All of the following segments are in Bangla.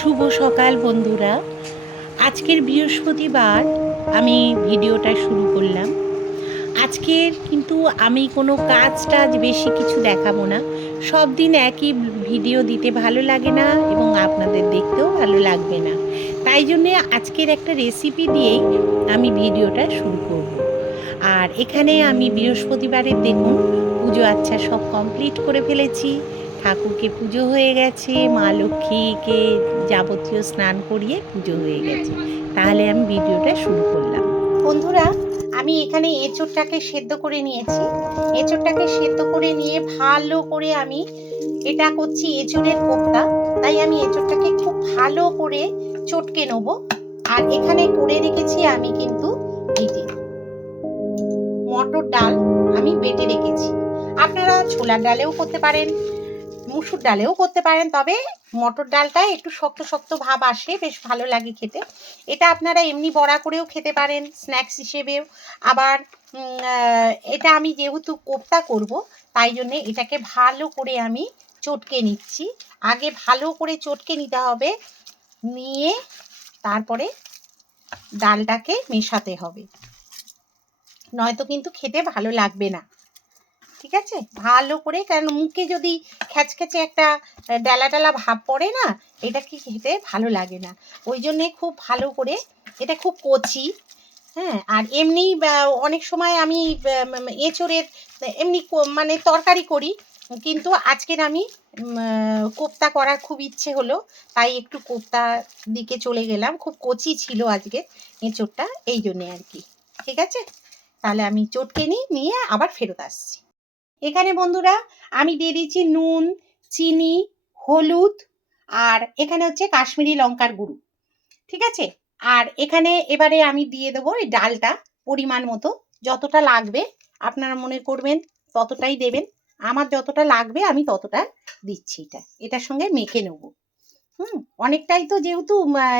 শুভ সকাল, বন্ধুরা। আজকের বৃহস্পতিবার আমি ভিডিওটা শুরু করলাম। আজকের কিন্তু আমি কোনো কাজ টাজ বেশি কিছু দেখাবো না। সব দিন একই ভিডিও দিতে ভালো লাগে না এবং আপনাদের দেখতেও ভালো লাগবে না। তাই জন্যে আজকের একটা রেসিপি দিয়েই আমি ভিডিওটা শুরু করব। আর এখানে আমি বৃহস্পতিবারের দেখুন, পুজো আচ্ছা সব কমপ্লিট করে ফেলেছি। ঠাকুরকে পুজো হয়ে গেছে, মা লক্ষ্মীকে যাবতীয় স্নান করিয়ে পুজো হয়ে গেছে। তাহলে আমি ভিডিওটা শুরু করলাম। বন্ধুরা, আমি এখানে এঁচোড়টাকে সেদ্ধ করে নিয়েছি। এঁচোড়টাকে সেদ্ধ করে নিয়ে ভালো করে আমি এটা করছি এঁচোড়ের কোপ্তা। তাই আমি এঁচোড়টাকে খুব ভালো করে চটকে নেব। আর এখানে করে রেখেছি আমি কিন্তু যে মটর ডাল আমি বেটে রেখেছি। আপনারা ছোলার ডালেও করতে পারেন। মুসুর ডালেও করতে পারেন, তবে মটর ডালটা একটু শক্ত শক্ত ভাব আসে, বেশ ভালো লাগে খেতে। এটা আপনারা এমনি বড়া করেও খেতে পারেন, স্ন্যাক্স হিসেবেও। আবার এটা আমি যেহেতু কোপ্তা করব, তাই জন্যে এটাকে ভালো করে আমি চটকে নিচ্ছি। আগে ভালো করে চটকে নিতে হবে, নিয়ে তারপরে ডালটাকে মেশাতে হবে। নয়তো কিন্তু খেতে ভালো লাগবে না। ঠিক আছে? ভালো করে, কারণ মুখে যদি খ্যাচখ্যাচে একটা ডালা ডালা ভাব পড়ে না, এটা কি খেতে ভালো লাগে না। ওই জন্যে খুব ভালো করে এটা খুব কচি হ্যাঁ? আর এমনি অনেক সময় আমি এঁচোড়ের, এমনি মানে তরকারি করি, কিন্তু আজকের আমি কোপ্তা করার খুব ইচ্ছে হলো, তাই একটু কোপ্তা দিকে চলে গেলাম। খুব কচি ছিল আজকে এঁচোড়টা, এই জন্যে আর কি। ঠিক আছে? তাহলে আমি চটকে নিই, নিয়ে আবার ফেরত আসছি। এখানে বন্ধুরা আমি দিয়ে দিচ্ছি নুন চিনি হলুদ আর এখানে হচ্ছে কাশ্মীরি লঙ্কার গুঁড়ো ঠিক আছে? আর এখানে এবারে আমি দিয়ে দেবো এই ডালটা পরিমাণ মতো যতটা লাগবে আপনারা মনে করবেন ততটাই দেবেন আমার যতটা লাগবে আমি ততটা দিচ্ছি এটা এটার সঙ্গে মেখে নেব হুম? অনেকটাই তো যেহেতু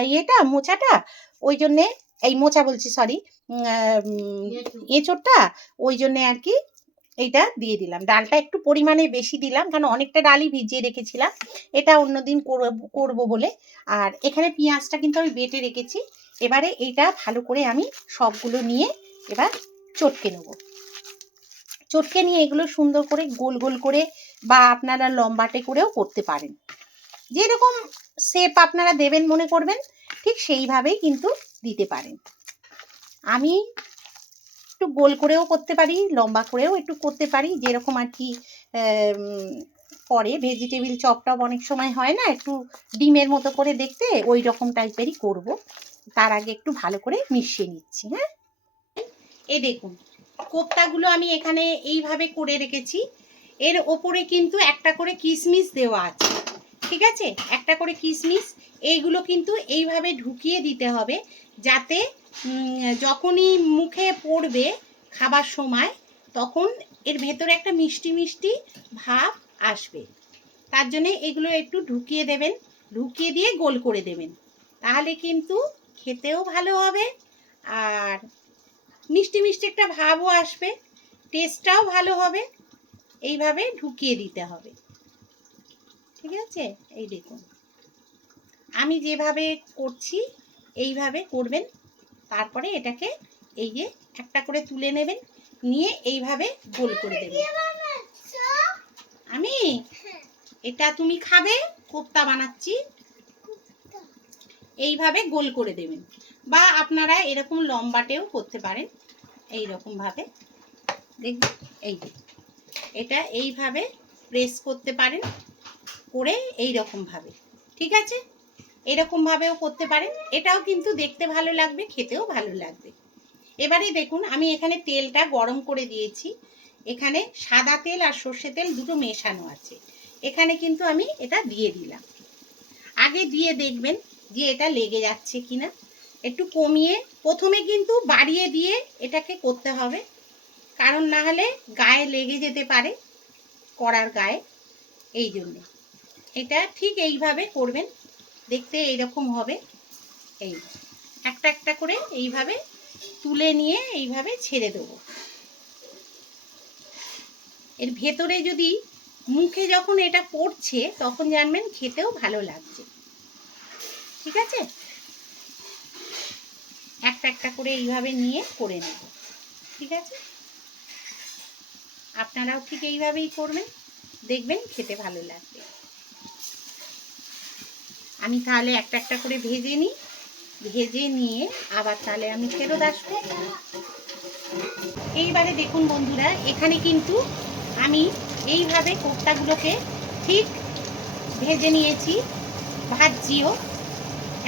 ইয়েটা মোচাটা ওই জন্যে এই মোচা বলছি সরি এঁচোড়টা ওই জন্যে আর কি এইটা দিয়ে দিলাম। ডালটা একটু পরিমাণে বেশি দিলাম, কারণ অনেকটা ডালই ভিজিয়ে রেখেছিলাম। এটা অন্যদিন করব- বলে। আর এখানে পেঁয়াজটা কিন্তু আমি বেটে রেখেছি। এবারে এইটা ভালো করে আমি সবগুলো নিয়ে এবার চটকে নেব। চটকে নিয়ে এগুলো সুন্দর করে গোল গোল করে বা আপনারা লম্বাটে করেও করতে পারেন। যেরকম শেপ আপনারা দেবেন মনে করবেন, ঠিক সেইভাবেই কিন্তু দিতে পারেন। আমি একটু গোল করেও করতে পারি, লম্বা করেও একটু করতে পারি, যেরকম আর কি করে ভেজিটেবিল চপটপ অনেক সময় হয় না, একটু ডিমের মতো করে দেখতে ওই রকম টাইপেরই করব। তার আগে একটু ভালো করে মিশিয়ে নিচ্ছি হ্যাঁ? এ দেখুন, কোপ্তাগুলো আমি এখানে এইভাবে করে রেখেছি। এর ওপরে কিন্তু একটা করে কিশমিশ দেওয়া আছে, ঠিক আছে? একটা করে কিশমিশ এইগুলো কিন্তু এইভাবে ঢুকিয়ে দিতে হবে যাতে যখনই মুখে পড়বে খাবার সময়, তখন এর ভেতরে একটা মিষ্টি মিষ্টি ভাব আসবে। তার জন্য এগুলো একটু ঢুকিয়ে দেবেন, ঢুকিয়ে দিয়ে গোল করে দেবেন। তাহলে কিন্তু খেতেও ভালো হবে আর মিষ্টি মিষ্টি একটা ভাবও আসবে, টেস্টটাও ভালো হবে। এইভাবে ঢুকিয়ে দিতে হবে। ঠিক আছে? এই দেখুন। আমি যেভাবে করছি, এইভাবে করবেন। তারপরে এটাকে এই যে একটা করে তুলে নেবেন, নিয়ে এইভাবে গোল করে দেবেন। আমি? এটা তুমি খাবে, কোপ্তা বানাচ্ছি। এইভাবে গোল করে দেবেন। বা আপনারা এরকম লম্বাটেও করতে পারেন এই রকম ভাবে দেখবেন এই এটা এইভাবে প্রেস করতে পারেন, করে এই রকম ভাবে ঠিক আছে? এরকম ভাবেও করতে পারেন। এটাও কিন্তু দেখতে ভালো লাগবে, খেতেও ভালো লাগবে। এবারে দেখুন, আমি এখানে তেলটা গরম করে দিয়েছি। এখানে সাদা তেল আর সর্ষে তেল দুটো মেশানো আছে। এখানে কিন্তু আমি এটা দিয়ে দিলাম। আগে দিয়ে দেখবেন যে এটা লেগে যাচ্ছে কিনা। একটু কমিয়ে প্রথমে কিন্তু বাড়িয়ে দিয়ে এটাকে করতে হবে। কারণ না হলে গায়ে লেগে যেতে পারে, কড়ার গায়ে। এই জন্য। এটা ঠিক এইভাবে করবেন। দেখতে এইরকম হবে। এই একটা একটা করে এইভাবে তুলে নিয়ে এইভাবে ছেড়ে দেবো। এর ভেতরে যদি মুখে যখন এটা পড়ছে, তখন জানবেন খেতেও ভালো লাগছে। ঠিক আছে? একটা একটা করে এইভাবে নিয়ে করে নেব। ঠিক আছে? আপনারাও ঠিক এইভাবেই করবেন। দেখবেন খেতে ভালো লাগবে। আমি তাহলে একটা একটা করে ভেজে নিই। ভেজে নিয়ে আবার তাহলে আমি ফেরত আসব। এইবারে দেখুন বন্ধুরা, এখানে কিন্তু আমি এইভাবে কোপ্তাগুলোকে ঠিক ভেজে নিয়েছি ভাজছিও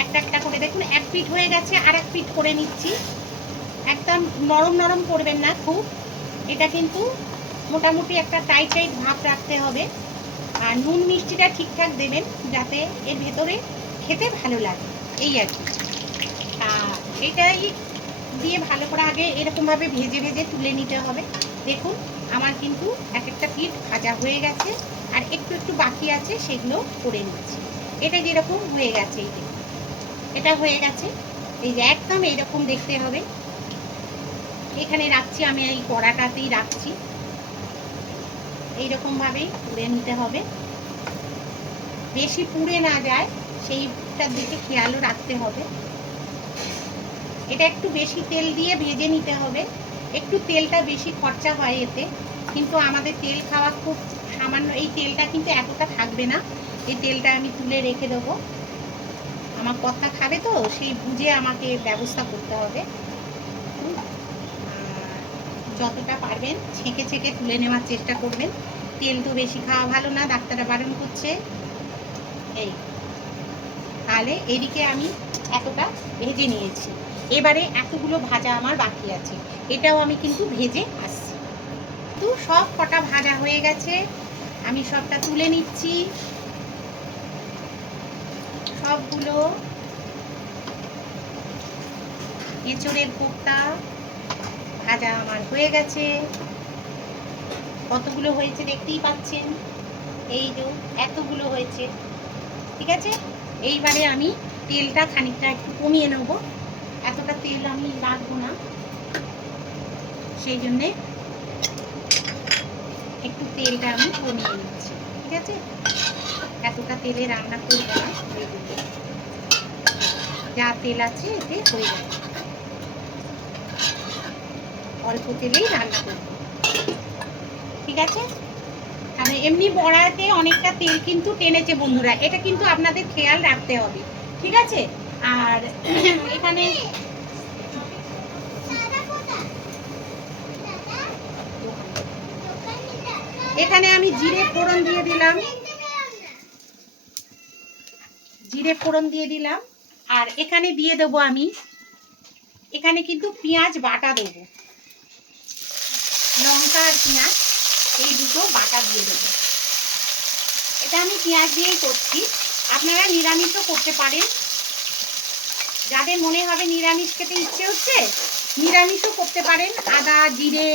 একটা একটা করে দেখুন, এক পিঠ হয়ে গেছে আর এক পিঠ করে নিচ্ছি। একদম নরম নরম করবেন না খুব। এটা কিন্তু মোটামুটি একটা টাইট টাইট ভাব রাখতে হবে। আর নুন মিষ্টিটা ঠিকঠাক দেবেন যাতে এর ভেতরে খেতে ভালো লাগে। এই আর কি। এটাই দিয়ে ভালো করে আগে এরকমভাবে ভেজে ভেজে তুলে নিতে হবে। দেখুন, আমার কিন্তু এক একটা পিঠ ভাজা হয়ে গেছে আর একটু একটু বাকি আছে, সেগুলো করে নিচ্ছি। এটা যেরকম হয়ে গেছে এই। এটা হয়ে গেছে। এই যে একদম এইরকম দেখতে হবে। এখানে রাখছি আমি এই কড়াটাতেই রাখছি। এইরকমভাবেই পুড়ে নিতে হবে। বেশি পুড়ে না যায় সেইটার দিকে খেয়ালও রাখতে হবে। এটা একটু বেশি তেল দিয়ে ভেজে নিতে হবে। একটু তেলটা বেশি খরচা হয় এতে, কিন্তু আমাদের তেল খাওয়া খুব সামান্য, এই তেলটা কিন্তু এতটা থাকবে না। এই তেলটা আমি তুলে রেখে দেবো। আমার কর্তা খাবে তো, সেই বুঝে আমাকে ব্যবস্থা করতে হবে। যতটা পারবেন ছেঁকে ছেঁকে তুলে নেওয়ার চেষ্টা করবেন। তেল তো বেশি খাওয়া ভালো না, ডাক্তাররা বারণ করছে। এই। তাহলে এদিকে আমি এতটা ভেজে নিয়েছি। এবারে এতগুলো ভাজা আমার বাকি আছে। এটাও আমি কিন্তু ভেজে আসছি। তো সব কটা ভাজা হয়ে গেছে। আমি সবটা তুলে নিচ্ছি। সবগুলো। এঁচড়ের কোপ্তা। ভাজা আমার হয়ে গেছে। কতগুলো হয়েছে দেখতেই পাচ্ছেন? এই যে এতগুলো হয়েছে। ঠিক আছে? এইবারে আমি তেলটা খানিকটা একটু কমিয়ে নেব। এতটা তেল আমি রাখব না। সেই জন্যে একটু তেলটা আমি কমিয়ে নিচ্ছি। ঠিক আছে? এতটা তেলে রান্না করব না। যা তেল আছে এতে হয়ে যাবে অল্প তেলেই রান্না করব। ঠিক আছে? আর এমনি বড়াতে অনেকটা তেল কিন্তু টেনেছে বন্ধুরা, এটা কিন্তু আপনাদের খেয়াল রাখতে হবে। ঠিক আছে? আর এখানে এখানে আমি জিরে ফোড়ন দিয়ে দিলাম। জিরে ফোড়ন দিয়ে দিলাম। আর এখানে দিয়ে দেবো আমি, এখানে কিন্তু পেঁয়াজ বাটা দেবো। লঙ্কা আর পেঁয়াজ, এই দুটো বাটা দিয়ে দেবো। এটা আমি পেঁয়াজ দিয়েই করছি। আপনারা নিরামিষও করতে পারেন। যাদের মনে হবে নিরামিষ খেতে ইচ্ছে হচ্ছে, নিরামিষও করতে পারেন। আদা, জিরে,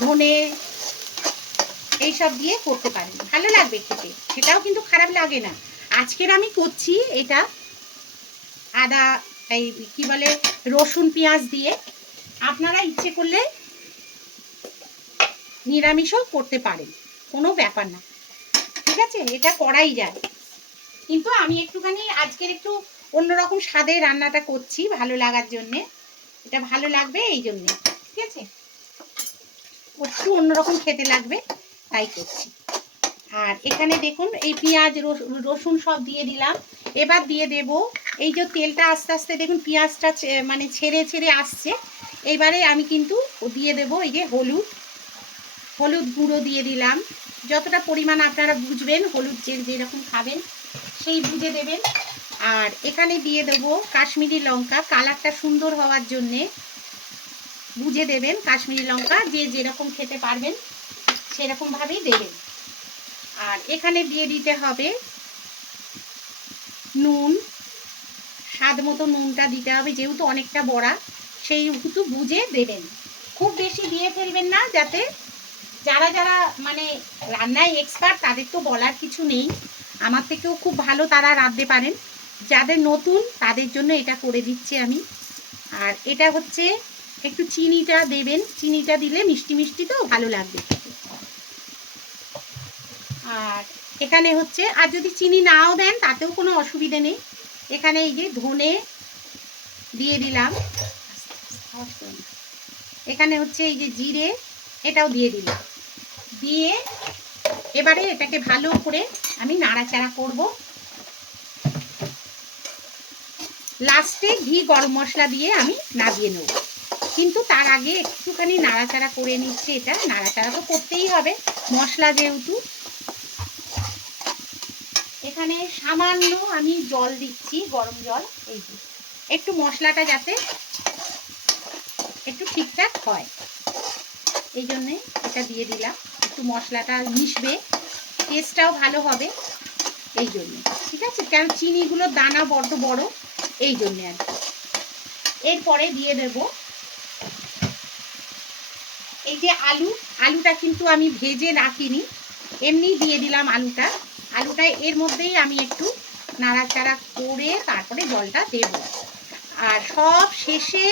ধনে, এইসব দিয়ে করতে পারেন। ভালো লাগবে খেতে। সেটাও কিন্তু খারাপ লাগে না। আজকের আমি করছি এটা আদা, এই কি বলে, রসুন পেঁয়াজ দিয়ে। আপনারা ইচ্ছে করলে নিরামিষও করতে পারেন, কোনো ব্যাপার না। ঠিক আছে? এটা করাই যায়। কিন্তু আমি একটুখানি আজকের একটু অন্যরকম স্বাদে রান্নাটা করছি ভালো লাগার জন্যে। এটা ভালো লাগবে এই জন্যে। ঠিক আছে? একটু অন্যরকম খেতে লাগবে, তাই করছি। আর এখানে দেখুন, এই পেঁয়াজ, রস- রসুন সব দিয়ে দিলাম। এবার দিয়ে দেব এই যে তেলটা আস্তে আস্তে দেখুন পেঁয়াজটা মানে ছেড়ে ছেড়ে আসছে। এইবারে আমি কিন্তু দিয়ে দেব এই যে হলুদ। হলুদ গুঁড়ো দিয়ে দিলাম। যতটা পরিমাণ আপনারা বুঝবেন, হলুদ যে যেরকম খাবেন, সেই বুঝে দেবেন। আর এখানে দিয়ে দেবো কাশ্মীরি লঙ্কা। কালারটা সুন্দর হওয়ার জন্যে বুঝে দেবেন কাশ্মীরি লঙ্কা। যে যেরকম খেতে পারবেন, সেরকমভাবেই দেবেন। আর এখানে দিয়ে দিতে হবে নুন। স্বাদ মতো নুনটা দিতে হবে, যেহেতু অনেকটা বড়া, সেই কিন্তু বুঝে দেবেন। খুব বেশি দিয়ে ফেলবেন না, যাতে যারা যারা মানে রান্নায় এক্সপার্ট তাদের তো বলার কিছু নেই। আমার থেকেও খুব ভালো তারা রাঁধতে পারেন। যাদের নতুন, তাদের জন্য এটা করে দিচ্ছি আমি। আর এটা হচ্ছে একটু চিনিটা দেবেন। চিনিটা দিলে মিষ্টি মিষ্টি তো ভালো লাগবে। আর এখানে হচ্ছে, আর যদি চিনি নাও দেন, তাতেও কোনো অসুবিধে নেই। এখানে এই যে ধনে দিয়ে দিলাম। এখানে হচ্ছে এই যে জিরে, এটাও দিয়ে দিলাম। দিয়ে এবারে এটাকে ভালো করে আমি নাড়াচাড়া করব। লাস্টে ঘি গরম মশলা দিয়ে আমি নামিয়ে নেব। কিন্তু তার আগে একটুখানি নাড়াচাড়া করে নিচ্ছে এটা। নাড়াচাড়া তো করতেই হবে, মশলা যেহেতু। এখানে সামান্য আমি জল দিচ্ছি, গরম জল, এই একটু মশলাটা যাতে একটু ঠিকঠাক হয়। এই জন্যে এটা দিয়ে দিলাম। একটু মশলাটা মিশবে টেস্টটাও ভালো হবে এই জন্যে, ঠিক আছে? কারণ চিনিগুলো দানা বড্ড বড়, এই জন্যে আর কি। এরপরে দিয়ে দেব এই যে আলু, আলুটা কিন্তু আমি ভেজে রাখিনি, এমনি দিয়ে দিলাম আলুটা। আলুটা এর মধ্যেই আমি একটু নাড়াচাড়া করে তারপরে জলটা দেব। আর সব শেষে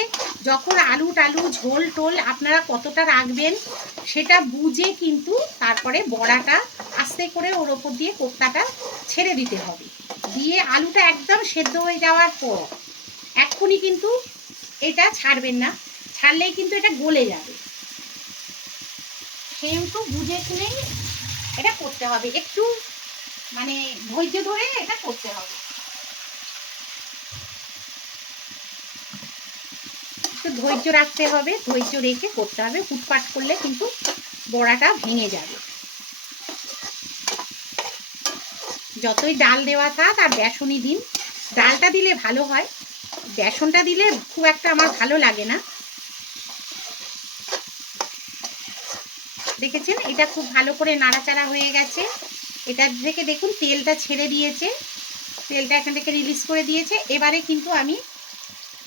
যখন আলু টালু ঝোল টোল আপনারা কতটা রাখবেন সেটা বুঝে কিন্তু তারপরে বড়াটা আস্তে করে ওর ওপর দিয়ে কোপ্তাটা ছেড়ে দিতে হবে। দিয়ে আলুটা একদম সেদ্ধ হয়ে যাওয়ার পর এক্ষুনি কিন্তু এটা ছাড়বেন না, ছাড়লেই কিন্তু এটা গলে যাবে। সেহেতু বুঝে শুনেই এটা করতে হবে, একটু মানে ধৈর্য ধরে এটা করতে হবে। ধৈর্য রাখতে হবে, ধৈর্য রেখে করতে হবে। ফুটপাট করলে কিন্তু বড়াটা ভেঙে যাবে। যতই ডাল দেওয়া থাক আর বেসনই দিন, ডালটা দিলে ভালো হয়। বেসনটা দিলে খুব একটা আমার ভালো লাগে না। দেখেছেন? এটা খুব ভালো করে নাড়াচাড়া হয়ে গেছে। এটা থেকে দেখুন, তেলটা ছেড়ে দিয়েছে। তেলটা এখান থেকে রিলিজ করে দিয়েছে। এবারে কিন্তু আমি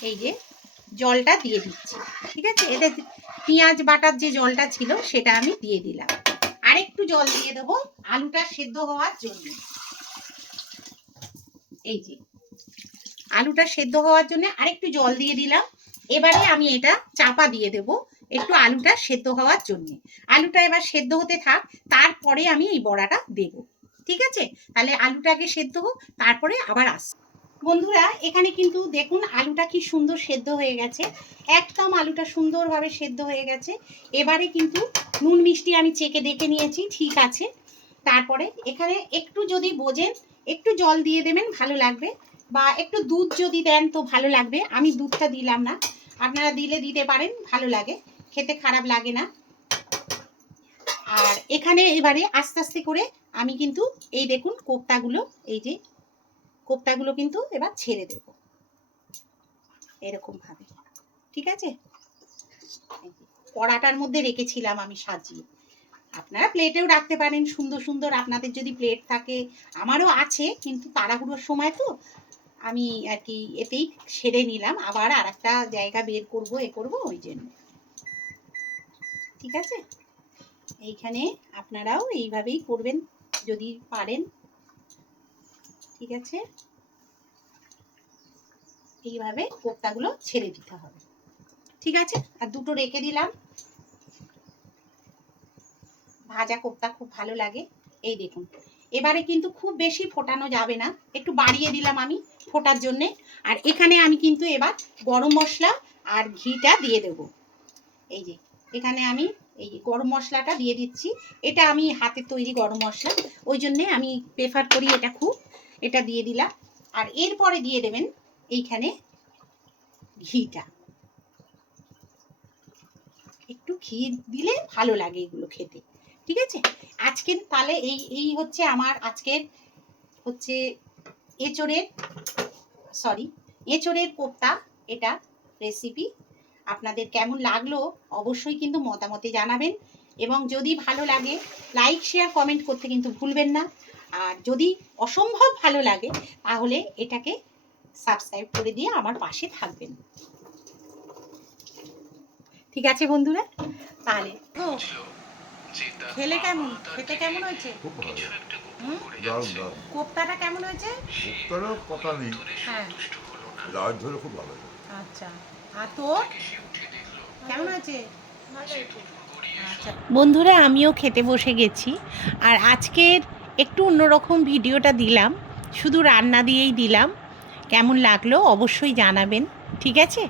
এই যে জলটা দিয়ে দিচ্ছি, ঠিক আছে? এতে পেঁয়াজ বাটার যে জলটা ছিল সেটা আমি দিয়ে দিলাম। আরেকটু জল দিয়ে দেবো, আলুটা সেদ্ধ হওয়ার জন্য। এই যে, আলুটা সেদ্ধ হওয়ার জন্য আরেকটু জল দিয়ে দিলাম। এবারে আমি এটা চাপা দিয়ে দেব একটু আলুটা সেদ্ধ হওয়ার জন্য। আলুটা এবার সেদ্ধ হতে থাক, তারপরে আমি এই বড়াটা দেব, ঠিক আছে? তাহলে আলুটাকে সেদ্ধ হোক, তারপরে আবার আস বন্ধুরা, এখানে কিন্তু দেখুন আলুটা কি সুন্দর সেদ্ধ হয়ে গেছে। একদম আলুটা সুন্দরভাবে সেদ্ধ হয়ে গেছে। এবারে কিন্তু নুন মিষ্টি আমি চেকে দেখে নিয়েছি, ঠিক আছে। তারপরে এখানে একটু যদি বোঝেন, একটু জল দিয়ে দেবেন, ভালো লাগবে। বা একটু দুধ যদি দেন তো ভালো লাগবে, আমি দুধটা দিলাম না। আপনারা দিলে দিতে পারেন, ভালো লাগে। খেতে খারাপ লাগে না। আর এখানে এবারে আস্তে আস্তে করে আমি কিন্তু এই দেখুন কোপ্তাগুলো, এই যে কোপ্তাগুলো কিন্তু এবার ছেড়ে দেব। এরকম ভাবে। ঠিক আছে? কড়াটার মধ্যে রেখেছিলাম আমি সাজিয়ে। আপনারা প্লেটেও রাখতে পারেন, সুন্দর সুন্দর আপনাদের যদি প্লেট থাকে, আমারও আছে, কিন্তু তাড়াহুড়োর সময় তো আমি আর কি এতেই সেরে নিলাম। আবার আর একটা জায়গা বের করব, এ করব, ওই জন্য। ঠিক আছে? এইখানে আপনারাও এইভাবেই করবেন, যদি পারেন। ঠিক আছে? এইভাবে কোপ্তাগুলো ছেড়ে দিতে হবে। ঠিক আছে? আর দুটো রেখে দিলাম। ভাজা কোপ্তা খুব ভালো লাগে। এই দেখুন। এবারে কিন্তু খুব বেশি ফোটানো যাবে না। একটু বাড়িয়ে দিলাম আমি ফোটার জন্যে। আর এখানে আমি কিন্তু এবার গরম মশলা আর ঘিটা দিয়ে দেব। এই যে, এখানে আমি এই গরম মশলাটা দিয়ে দিচ্ছি। এটা আমি হাতে তৈরি গরম মশলা। ওই জন্যে আমি প্রেফার করি এটা খুব। এটা দিয়ে দিলাম। আর এরপরে দিয়ে দেবেন এইখানে ঘিটা। একটু ঘি দিলে ভালো লাগে এগুলো খেতে, ঠিক আছে? আজকের তাহলে এই এই হচ্ছে আমার আজকের হচ্ছে এঁচড়ের সরি এঁচড়ের কোপ্তা এটা রেসিপি আপনাদের কেমন লাগল অবশ্যই কিন্তু মতামতে জানাবেন। এবং যদি ভালো লাগে লাইক শেয়ার কমেন্ট করতে কিন্তু ভুলবেন না। আর যদি অসম্ভব ভালো লাগে তাহলে এটাকে সাবস্ক্রাইব করে দিয়ে আমার পাশে থাকবেন। ঠিক আছে বন্ধুরা? তাহলে খেলে কেমন? খেতে কেমন হয়েছে? কোপ্তাটা কেমন হয়েছে? উত্তরেও কথা নেই। হ্যাঁ। ঝোলে খুব ভালো আচ্ছা। আর তোর? কেমন আছে আচ্ছা। বন্ধুরা আমিও খেতে বসে গেছি। আর আজকের একটু অন্যরকম ভিডিওটা দিলাম। শুধু রান্না দিয়েই দিলাম। কেমন লাগল অবশ্যই জানাবেন। ঠিক আছে?